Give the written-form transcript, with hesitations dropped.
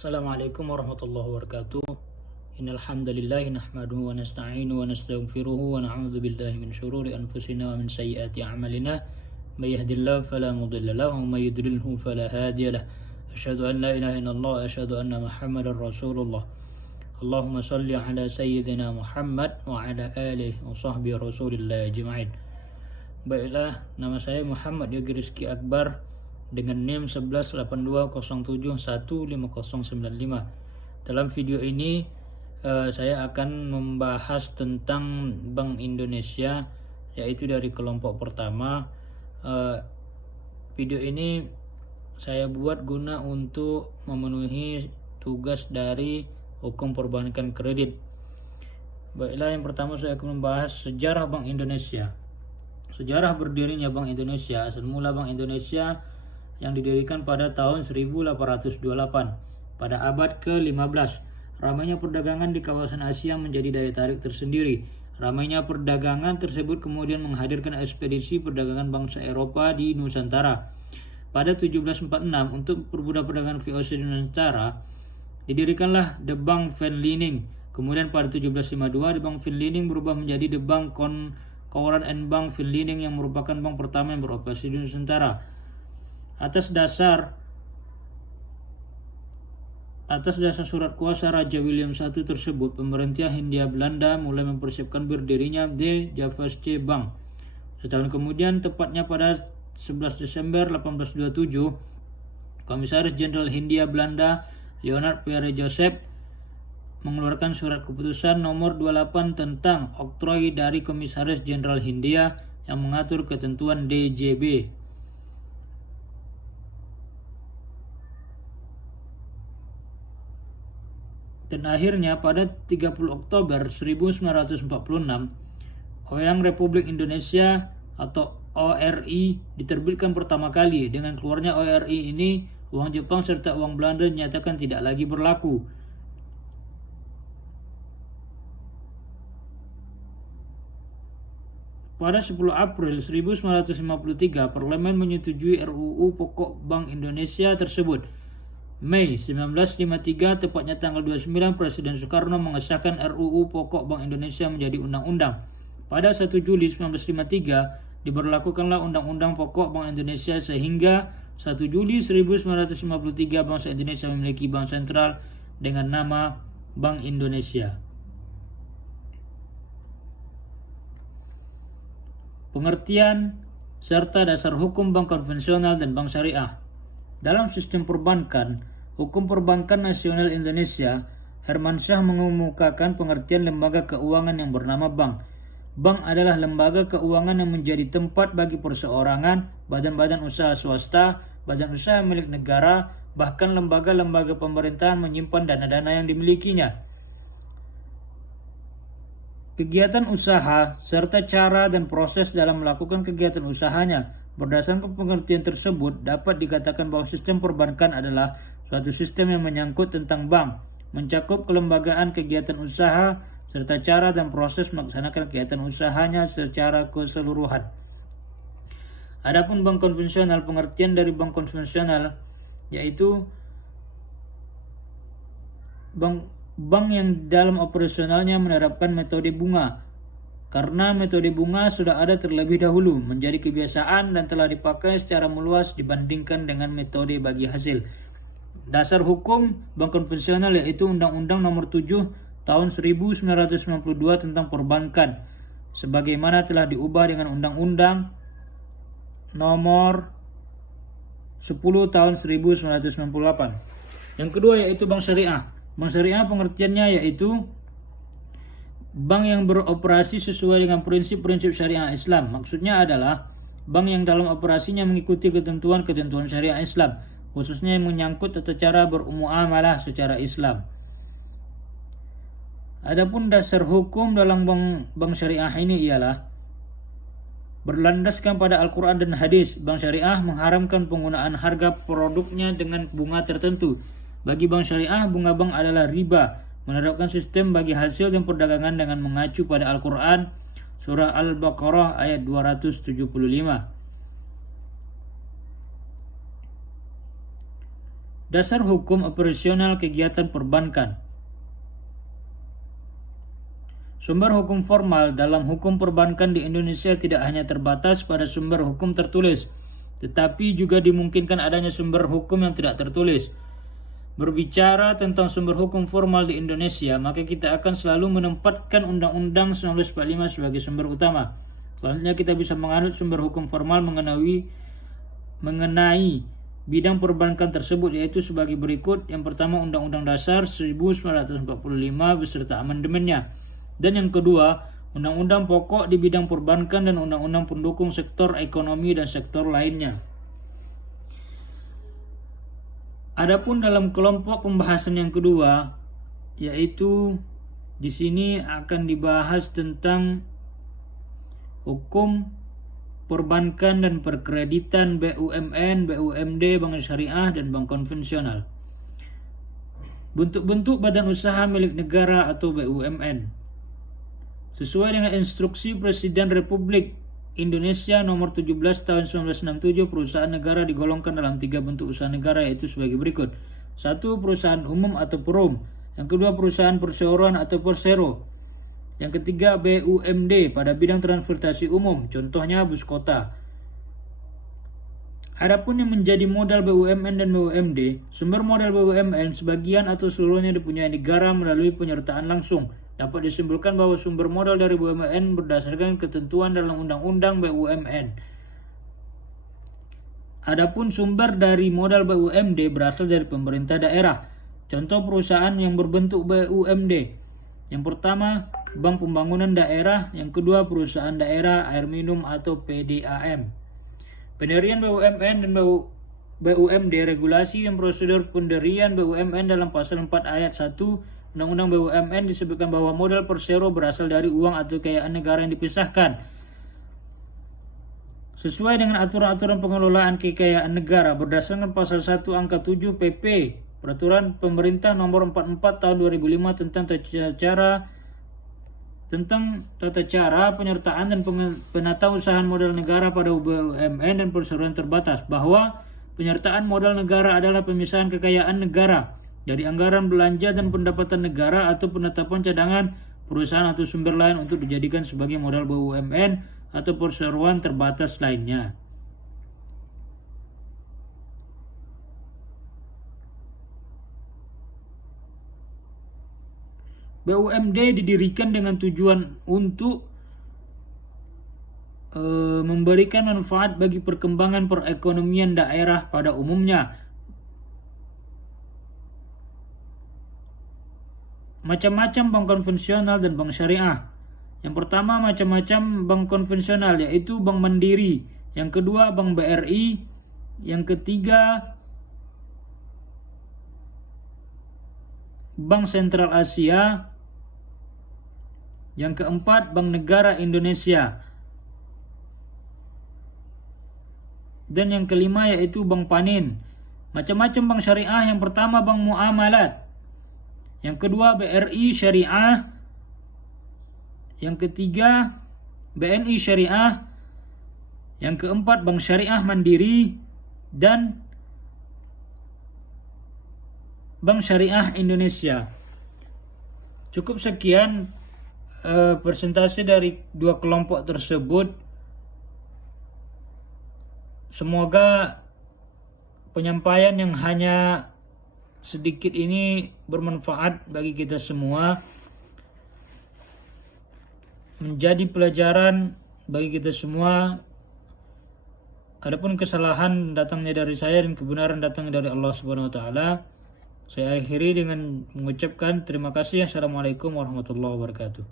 Assalamualaikum warahmatullahi wabarakatuh. Innal hamdalillah nahmaduhu wa nasta'inu wa nastaghfiruhu wa na'udzu billahi min syururi anfusina wa min sayyiati a'malina. May yahdihillahu fala mudilla lahu wa may yudlilhu fala hadiya lahu. Asyhadu an la ilaha illallah wa asyhadu anna Muhammadar Rasulullah. Allahumma shalli ala sayyidina Muhammad wa ala alihi wa sahbihi Rasulillah ajma'in. Baiklah, nama saya Muhammad Yogi Rizky Akbar dengan NIM 1182071595. Dalam video ini saya akan membahas tentang Bank Indonesia, yaitu dari kelompok pertama. Video ini saya buat guna untuk memenuhi tugas dari hukum perbankan kredit. Baiklah, yang pertama saya akan membahas sejarah Bank Indonesia. Sejarah berdirinya Bank Indonesia. Asal mula Bank Indonesia yang didirikan pada tahun 1828 pada abad ke-15. Ramainya perdagangan di kawasan Asia menjadi daya tarik tersendiri. Ramainya perdagangan tersebut kemudian menghadirkan ekspedisi perdagangan bangsa Eropa di Nusantara. Pada 1746 untuk perbudak perdagangan VOC di Nusantara didirikanlah The Bank van Liening. Kemudian pada 1752 The Bank van Liening berubah menjadi The Bank Courant and Bank van Liening yang merupakan bank pertama yang beroperasi di Nusantara. Atas dasar surat kuasa Raja William I tersebut, pemerintah Hindia Belanda mulai mempersiapkan berdirinya De Javasche Bank. Setahun kemudian, tepatnya pada 11 Desember 1827, Komisaris Jenderal Hindia Belanda Leonard Pierre Joseph mengeluarkan surat keputusan nomor 28 tentang oktroi dari Komisaris Jenderal Hindia yang mengatur ketentuan DJB. Dan akhirnya pada 30 Oktober 1946, Ouyang Republik Indonesia atau ORI diterbitkan pertama kali. Dengan keluarnya ORI ini, uang Jepang serta uang Belanda dinyatakan tidak lagi berlaku. Pada 10 April 1953, Parlemen menyetujui RUU Pokok Bank Indonesia tersebut. Mei 1953, tepatnya tanggal 29, Presiden Soekarno mengesahkan RUU Pokok Bank Indonesia menjadi undang-undang. Pada 1 Juli 1953, diberlakukanlah Undang-Undang Pokok Bank Indonesia sehingga 1 Juli 1953 bangsa Indonesia memiliki bank sentral dengan nama Bank Indonesia. Pengertian serta dasar hukum bank konvensional dan bank syariah. Dalam sistem perbankan, hukum perbankan nasional Indonesia, Hermansyah mengemukakan pengertian lembaga keuangan yang bernama bank. Bank adalah lembaga keuangan yang menjadi tempat bagi perseorangan, badan-badan usaha swasta, badan usaha milik negara, bahkan lembaga-lembaga pemerintahan menyimpan dana-dana yang dimilikinya. Kegiatan usaha serta cara dan proses dalam melakukan kegiatan usahanya. Berdasarkan pengertian tersebut, dapat dikatakan bahwa sistem perbankan adalah suatu sistem yang menyangkut tentang bank, mencakup kelembagaan kegiatan usaha serta cara dan proses melaksanakan kegiatan usahanya secara keseluruhan. Adapun bank konvensional, pengertian dari bank konvensional yaitu bank yang dalam operasionalnya menerapkan metode bunga, karena metode bunga sudah ada terlebih dahulu, menjadi kebiasaan dan telah dipakai secara meluas dibandingkan dengan metode bagi hasil. Dasar hukum bank konvensional yaitu Undang-Undang Nomor 7 Tahun 1992 tentang Perbankan, sebagaimana telah diubah dengan Undang-Undang Nomor 10 Tahun 1998. Yang kedua yaitu bank syariah. Bank syariah pengertiannya yaitu bank yang beroperasi sesuai dengan prinsip-prinsip syariah Islam. Maksudnya adalah bank yang dalam operasinya mengikuti ketentuan-ketentuan syariah Islam, khususnya yang menyangkut tata cara bermuamalah secara Islam. Adapun dasar hukum dalam bank syariah ini ialah berlandaskan pada Al-Quran dan Hadis. Bank syariah mengharamkan penggunaan harga produknya dengan bunga tertentu. Bagi bank syariah, bunga bank adalah riba. Menerapkan sistem bagi hasil dan perdagangan dengan mengacu pada Al-Quran, surah Al-Baqarah ayat 275. Dasar hukum operasional kegiatan perbankan. Sumber hukum formal dalam hukum perbankan di Indonesia tidak hanya terbatas pada sumber hukum tertulis, tetapi juga dimungkinkan adanya sumber hukum yang tidak tertulis. Berbicara tentang sumber hukum formal di Indonesia, maka kita akan selalu menempatkan Undang-Undang 1945 sebagai sumber utama. Selanjutnya kita bisa menganut sumber hukum formal mengenai bidang perbankan tersebut, yaitu sebagai berikut. Yang pertama, Undang-Undang Dasar 1945 beserta amandemennya. Dan yang kedua, Undang-Undang Pokok di bidang perbankan dan Undang-Undang pendukung sektor ekonomi dan sektor lainnya. Adapun dalam kelompok pembahasan yang kedua, yaitu di sini akan dibahas tentang hukum perbankan dan perkreditan BUMN, BUMD, bank syariah, dan bank konvensional. Bentuk-bentuk badan usaha milik negara atau BUMN. Sesuai dengan instruksi Presiden Republik Indonesia nomor 17 tahun 1967, perusahaan negara digolongkan dalam 3 bentuk usaha negara, yaitu sebagai berikut. 1. Perusahaan umum atau perum. Yang kedua, perusahaan perseroan atau persero. Yang ketiga, BUMD pada bidang transportasi umum, contohnya bus kota. Adapun yang menjadi modal BUMN dan BUMD, sumber modal BUMN sebagian atau seluruhnya dipunyai negara melalui penyertaan langsung. Dapat disimpulkan bahwa sumber modal dari BUMN berdasarkan ketentuan dalam Undang-Undang BUMN. Adapun sumber dari modal BUMD berasal dari pemerintah daerah. Contoh perusahaan yang berbentuk BUMD. Yang pertama, Bank Pembangunan Daerah. Yang kedua, Perusahaan Daerah Air Minum atau PDAM. Pendirian BUMN dan BUMD, regulasi dan prosedur pendirian BUMN dalam pasal 4 ayat 1 Undang-Undang BUMN disebutkan bahwa modal persero berasal dari uang atau kekayaan negara yang dipisahkan sesuai dengan aturan-aturan pengelolaan kekayaan negara berdasarkan pasal 1 angka 7 PP Peraturan Pemerintah nomor 44 tahun 2005 tentang tata cara penyertaan dan penatausahaan modal negara pada BUMN dan perseroan terbatas, bahwa penyertaan modal negara adalah pemisahan kekayaan negara dari anggaran belanja dan pendapatan negara atau penetapan cadangan perusahaan atau sumber lain untuk dijadikan sebagai modal BUMN atau perseroan terbatas lainnya. BUMD didirikan dengan tujuan untuk memberikan manfaat bagi perkembangan perekonomian daerah pada umumnya. Macam-macam bank konvensional dan bank syariah. Yang pertama, macam-macam bank konvensional, yaitu Bank Mandiri. Yang kedua, Bank BRI. Yang ketiga, Bank Sentral Asia. Yang keempat, Bank Negara Indonesia. Dan yang kelima yaitu Bank Panin. Macam-macam bank syariah, yang pertama Bank Muamalat. Yang kedua BRI Syariah. Yang ketiga BNI Syariah. Yang keempat Bank Syariah Mandiri. Dan Bank Syariah Indonesia. Cukup sekian presentasi dari dua kelompok tersebut. Semoga penyampaian yang hanya sedikit ini bermanfaat bagi kita semua, menjadi pelajaran bagi kita semua. Adapun kesalahan datangnya dari saya dan kebenaran datangnya dari Allah Subhanahu wa taala. Saya akhiri dengan mengucapkan terima kasih. Assalamualaikum warahmatullahi wabarakatuh.